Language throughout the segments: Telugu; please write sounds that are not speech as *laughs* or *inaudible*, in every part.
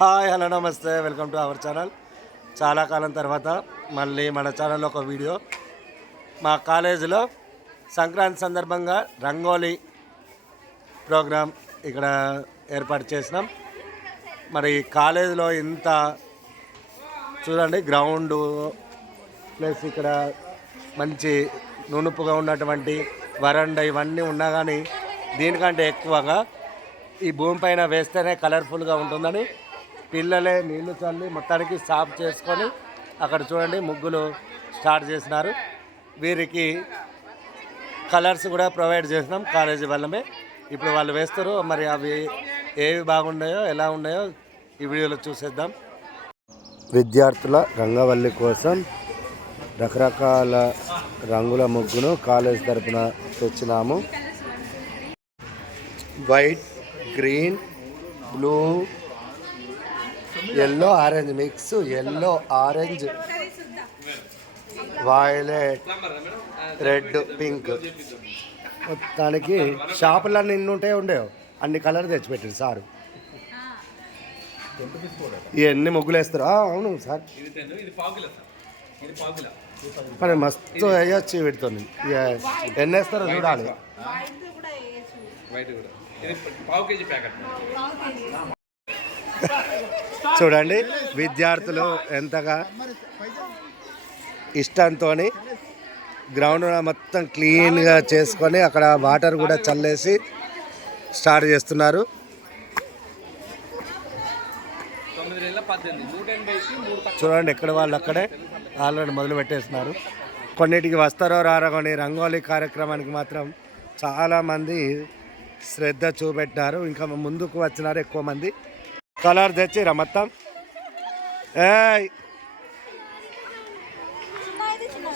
హాయ్ హలో నమస్తే. Welcome to our channel. చాలా కాలం తర్వాత మళ్ళీ మన ఛానల్లో ఒక వీడియో. మా కాలేజీలో సంక్రాంతి సందర్భంగా రంగోలీ ప్రోగ్రాం ఇక్కడ ఏర్పాటు చేసినాం. మరి కాలేజీలో ఇంత చూడండి గ్రౌండ్ ప్లస్ ఇక్కడ మంచి నునుపుగా ఉన్నటువంటి వరండా ఇవన్నీ ఉన్నా కానీ దీనికంటే ఎక్కువగా ఈ భూమి పైన వేస్తేనే కలర్ఫుల్గా ఉంటుందని పిల్లలే నీళ్ళు చల్లి మొత్తానికి సాఫ్ చేసుకొని అక్కడ చూడండి ముగ్గులు స్టార్ట్ చేసినారు. వీరికి కలర్స్ కూడా ప్రొవైడ్ చేసినాం కాలేజీ వల్లమే ఇప్పుడు వాళ్ళు వేస్తారు. మరి అవి ఏవి బాగున్నాయో ఎలా ఉన్నాయో ఈ వీడియోలో చూసేద్దాం. విద్యార్థుల రంగవల్లి కోసం రకరకాల రంగుల ముగ్గును కాలేజ్ తరపున తెచ్చినాము. White green blue yellow orange mix yellow orange violet red pink. మొత్తానికి షాపులన్నీ ఎన్ని ఉంటాయో ఉండేవో అన్ని కలర్ తెచ్చిపెట్టారు సారు. ఇవన్నీ ముగ్గులు వేస్తారు అవును సార్. మరి మస్తు వేయచ్చు పెడుతుంది ఎన్ని వేస్తారో చూడాలి. చూడండి విద్యార్థులు ఎంతగా ఇష్టంతో గ్రౌండ్ మొత్తం క్లీన్గా చేసుకొని అక్కడ వాటర్ కూడా చల్లేసి స్టార్ట్ చేస్తున్నారు. చూడండి ఎక్కడ వాళ్ళు అక్కడే ఆల్రెడీ మొదలు పెట్టేస్తున్నారు. కొన్నిటికి వస్తారో రారో కొన్ని రంగోలీ కార్యక్రమానికి మాత్రం చాలామంది శ్రద్ధ చూపెట్టారు. ఇంకా ముందుకు వచ్చినారు ఎక్కువ మంది. కలర్ తెచ్చిరా మొత్తం? ఏయ్!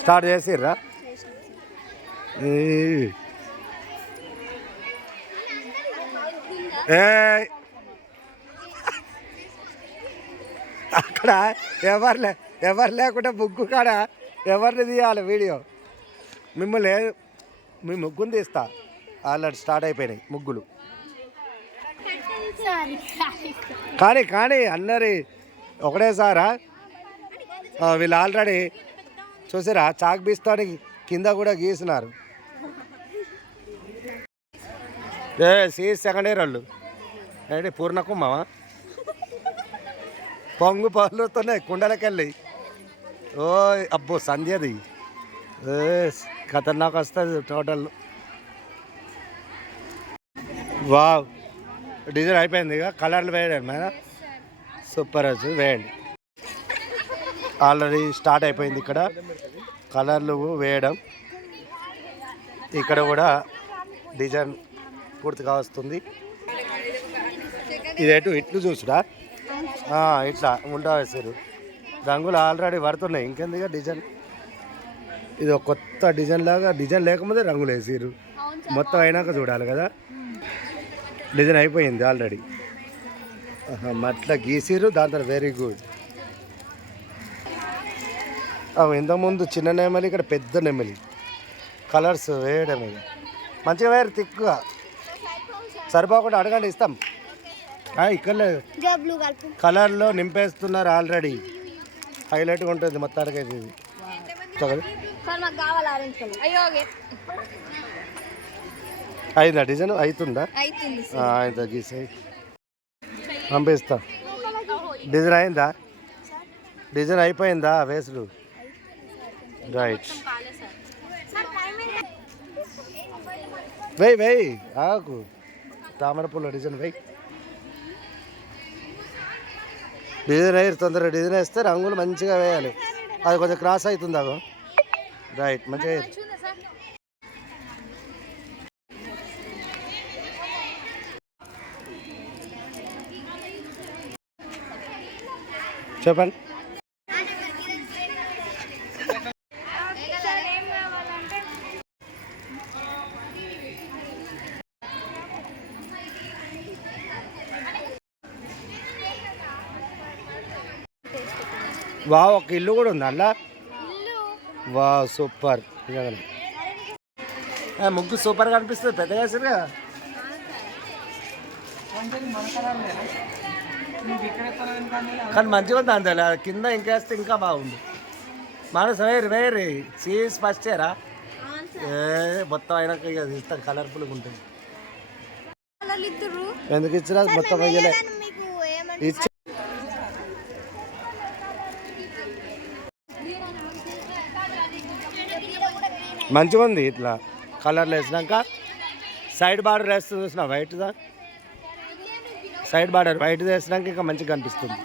స్టార్ట్ చేసిర్రా? ఏయ్. అక్కడ ఎవరు లే ఎవరు లేకుండా ముగ్గు కాడ ఎవరిని తీయాలి వీడియో? మిమ్మల్ని మీ ముగ్గుని తీస్తా. ఆల్రెడీ స్టార్ట్ అయిపోయినాయి ముగ్గులు. కానీ కానీ అందరి ఒకటేసారా? వీళ్ళు ఆల్రెడీ చూసారా చాక్ బీస్తాని కింద కూడా గీసినారు. ఏ సి సెకండ్ ఇయర్ వాళ్ళు. ఏంటి పూర్ణకుమ్మవా పొంగు పళ్ళుతున్నాయి కుండలకెళ్ళి. ఓ అబ్బో సంధ్యది. ఏ ఖతర్నాక్ వస్తుంది టోటల్. వావ్. డిజైన్ అయిపోయింది ఇక. కలర్లు వేయండి మేడం. సూపర్ వచ్చి వేయండి. ఆల్రెడీ స్టార్ట్ అయిపోయింది ఇక్కడ. కలర్లు వేయడం. ఇక్కడ కూడా డిజైన్ పూర్తిగా వస్తుంది. ఇదేటు ఇట్లు చూసుడా ఇట్లా ఉంటా వేసారు రంగులు ఆల్రెడీ పడుతున్నాయి. ఇంకెందుగా డిజైన్? ఇది ఒక కొత్త డిజైన్ లాగా డిజైన్ లేకపోతే రంగులు వేసారు మొత్తం అయినాక చూడాలి కదా. డిజైన్ అయిపోయింది ఆల్రెడీ. మట్ల గీసిరు దాని తర్వాత వెరీ గుడ్ ఇంతకుముందు చిన్న నెమలి ఇక్కడ పెద్ద నెమలి. కలర్స్ వేయడం ఇక. మంచిగా వేరు తిక్కుగా. సరిపోకుండా అడగండి ఇస్తాం. ఆ, ఇక్కడ లేదు. కలర్లో నింపేస్తున్నారు ఆల్రెడీ. హైలైట్గా ఉంటుంది మొత్తానికి అయితే ఇది చూడండి. సార్ మాకు కావాలి ఆరెంజ్ కలర్ అయ్యో ఓకే అయిందా డిజైన్? అవుతుందా? అయిందా గీసాయి పంపిస్తా. డిజైన్ అయిందా? డిజైన్ అయిపోయిందా వేసుడు? రైట్. వెయ్యి వెయ్యి ఆకు తామర పూల డిజైన్ వెయ్యి డిజైన్ వేయరు తొందరగా డిజైన్ వేస్తే రంగులు మంచిగా వేయాలి. అది కొంచెం క్రాస్ అవుతుంది అగో? రైట్ మంచిగా చెప్పండి. వా ఒక ఇల్లు కూడా ఉంది అలా వా సూపర్. ముగ్గు సూపర్గా అనిపిస్తుంది పెద్దగా కదా కానీ మంచిగా ఉంది అందులో కింద ఇంకేస్తే ఇంకా బాగుంది. మనసు వేరు వేరు. సీస్ ఫస్ట్ ఇయరా ఏ మొత్తం అయినాక ఇక ఇస్తాం కలర్ఫుల్గా ఉంటుంది. ఎందుకు ఇచ్చినా మొత్తం అయ్యలే మీకు ఏమంటే ఇచ్చి మంచిగా ఉంది ఇట్లా. కలర్లు వేసినాక సైడ్ బార్డర్ వేస్తుంది చూసిన వైట్దా సైడ్ బార్డర్ వైట్ వేసినాక ఇంకా మంచిగా కనిపిస్తుంది.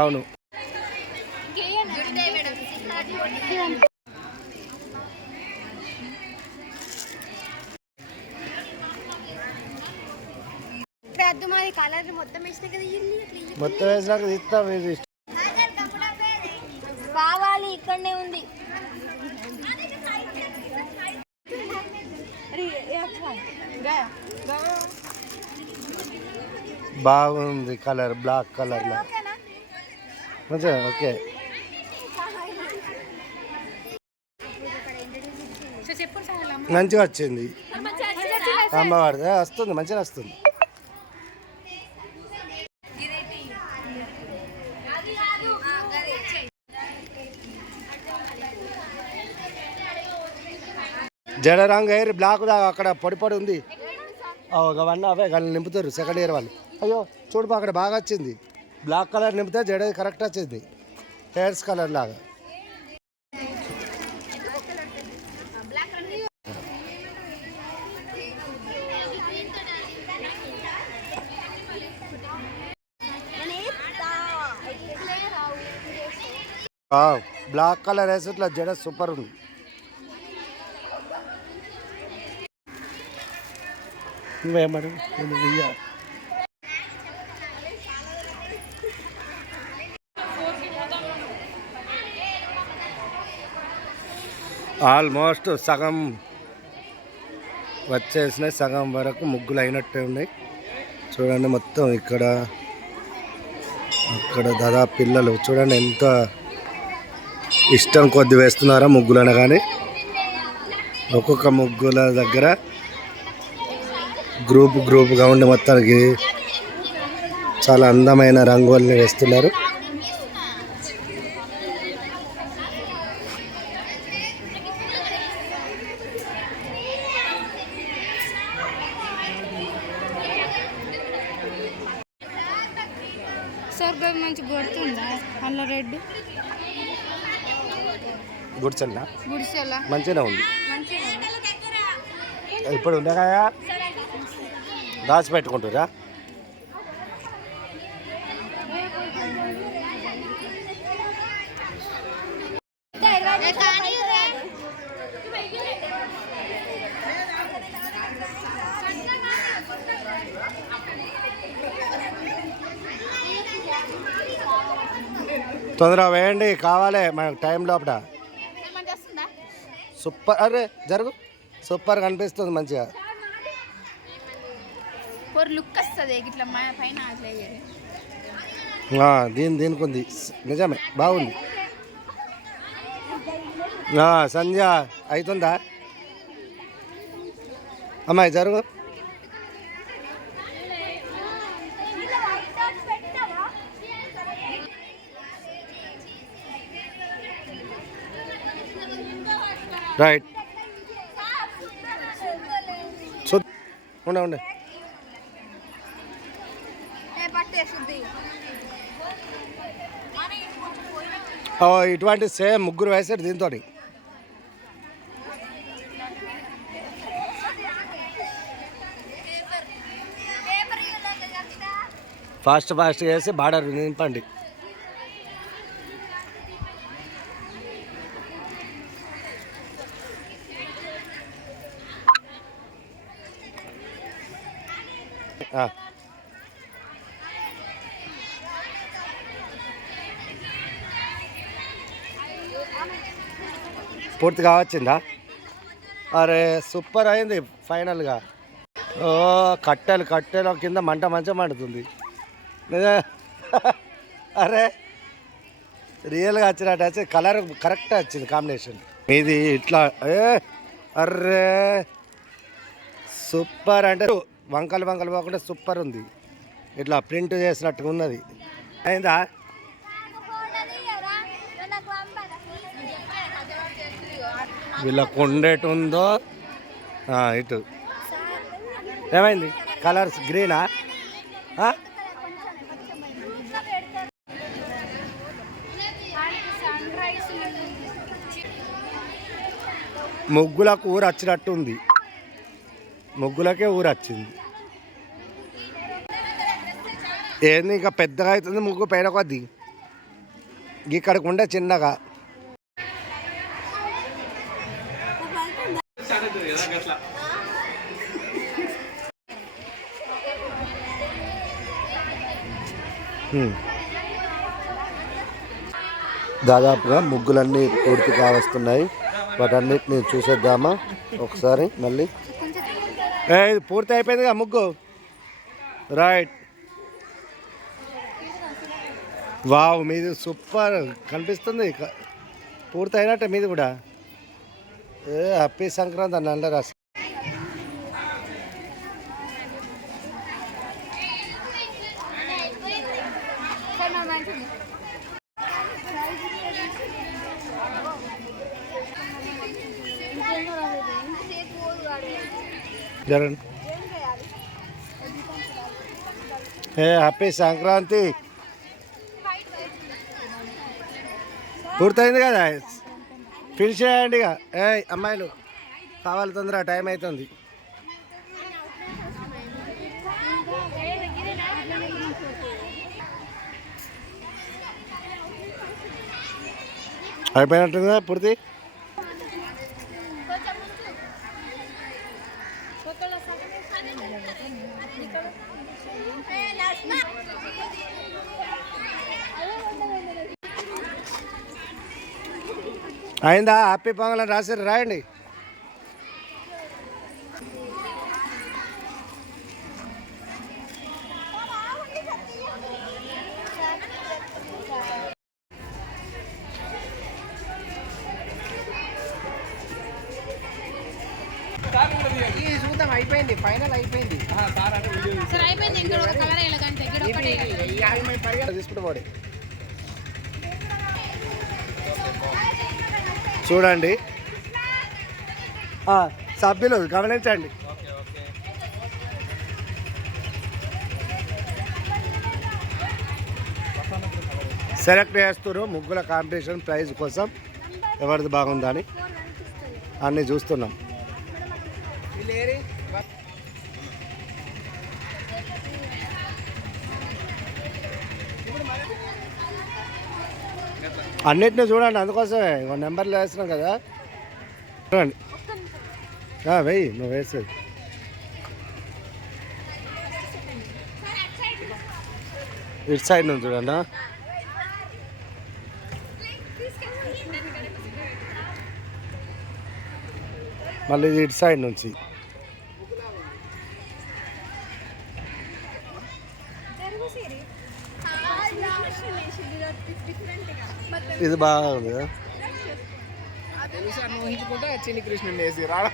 అవును మొత్తం వేసినాక ఇస్తాం ఇది ఇష్టం. కావాలి ఇక్కడనే ఉంది బాగుంది? కలర్ బ్లాక్ కలర్లో మంచిగా ఓకే. మంచిగా వచ్చింది. అమ్మవారిది ఆ, వస్తుంది మంచిగా వస్తుంది. జడ రంగు ఎయిర్ బ్లాక్ అక్కడ పొడి పొడి ఉంది. అవన్నీ అవే కానీ నింపుతారు సెకండ్ ఇయర్ వాళ్ళు. అయ్యో చూడు అక్కడ బాగా వచ్చింది. బ్లాక్ కలర్ నింపితే జడ కరెక్ట్ వచ్చింది. హెయిర్స్ కలర్ లాగా. బ్లాక్ కలర్ వేసి ఇట్లా జడ సూపర్ ఉంది. నువ్వేమడు నేను వెయ్య. ఆల్మోస్ట్ సగం వచ్చేసినాయి సగం వరకు ముగ్గులు అయినట్టే ఉన్నాయి. చూడండి మొత్తం ఇక్కడ అక్కడ దాదా పిల్లలు చూడండి ఎంత ఇష్టం కొద్ది వేస్తున్నారా ముగ్గులు అనగానే ఒక్కొక్క ముగ్గుల దగ్గర గ్రూప్ గ్రూప్గా ఉండి మొత్తానికి చాలా అందమైన రంగుల్ని వేస్తున్నారు. సర్బై మంచి కొడుతుందా అల్ల రెడ్ గుడిచల్లా గుడిసెలా మంచిగానే ఉంది. మంచిగా ఇప్పుడు ఉండగా దాచిపెట్టుకుంటురా? తొందరగా వేయండి కావాలి మనకు టైం లోపల. సూపర్ అరే జరుగు. సూపర్ కనిపిస్తుంది మంచిగా. లుక్ వస్తుంది ఇట్లా మా పైన దీని దీనికి ఉంది. నిజమే బాగుంది. ఆ, సంధ్య అవుతుందా అమ్మాయి జరుగు. రైట్ ఉండే ఉండే ఏ పట్టే శుద్ధి ఓ, ఇటువంటి సేమ్ ముగ్గురు వేసాడు దీంతో ఫాస్ట్ ఫాస్ట్ వేసి బార్డర్ నింపండి. పూర్తిగా వచ్చిందా అరే సూపర్ అయింది ఫైనల్గా. ఓ కట్టెలు కట్టెలు కింద మంట మంచిగా మండుతుంది. *laughs* అరే రియల్గా వచ్చినట్టు వచ్చి కలర్ కరెక్ట్ వచ్చింది కాంబినేషన్. ఇది ఇట్లా ఏ అర్రే. సూపర్ అంటే వంకలు వంకలు పోకుండా సూపర్ ఉంది. ఇట్లా ప్రింట్ చేసినట్టుగా ఉన్నది. అయిందా? వీళ్ళ కొండెటు ఉందో ఇటు. ఏమైంది? కలర్స్ గ్రీనా? ముగ్గులకు ఊరు వచ్చినట్టు ఉంది ముగ్గులకే ఊరు వచ్చింది. ఏంది ఇంకా పెద్దగా అవుతుంది ముగ్గు పైన కొద్ది. ఇక్కడికి ఉండే చిన్నగా స్టార్ట్ అవుతుంది కదా గట్లా హ్మ్. దాదాపుగా ముగ్గులన్నీ పూర్తి కావస్తున్నాయి. వాటన్నిటిని చూసేద్దామా? ఒకసారి మళ్ళీ. ఇది పూర్తి అయిపోయిందిగా ముగ్గు? రైట్ వావ్ మీది సూపర్ కనిపిస్తుంది. పూర్తి అయినట్టే మీది కూడా. ఏ హ్యాపీ సంక్రాంతి అని అంటారు అసలు ఏ హ్యాపీ సంక్రాంతి. పూర్తయింది కదా? ఫినిష్ చేయండి ఇక. ఏ అమ్మాయిలు కావాలి తొందర టైం అవుతుంది అయిపోయినట్టుందా పూర్తి? అయిందా? హ్యాపీ పొంగల్ అని రాశారు రాయండి. అయిపోయింది ఫైనల్ అయిపోయింది. ఆహా, చూడండి. సభ్యులు గమనించండి. సెలెక్ట్ చేస్తున్నారు ముగ్గుల కాంపిటీషన్ ప్రైజ్ కోసం. ఎవరిది బాగుందని? అన్నీ చూస్తున్నాం. అన్నిటిని చూడండి అందుకోసమే. ఒక నెంబర్లు వేస్తున్నాం కదా. చూడండి. వెయ్యి నువ్వు వేసేది. ఇటు సైడ్ నుంచి చూడండి. మళ్ళీ ఇటు సైడ్ నుంచి. ఇది బాగుంది. చిన్ని కృష్ణుని వేసి రాడా.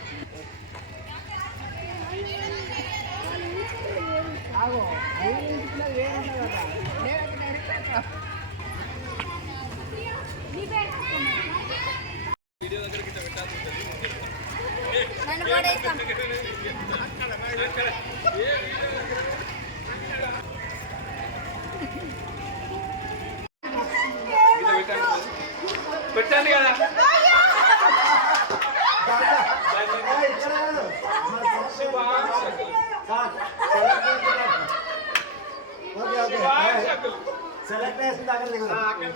ఆగో, నువ్వు సెలెక్ట్ చేసిన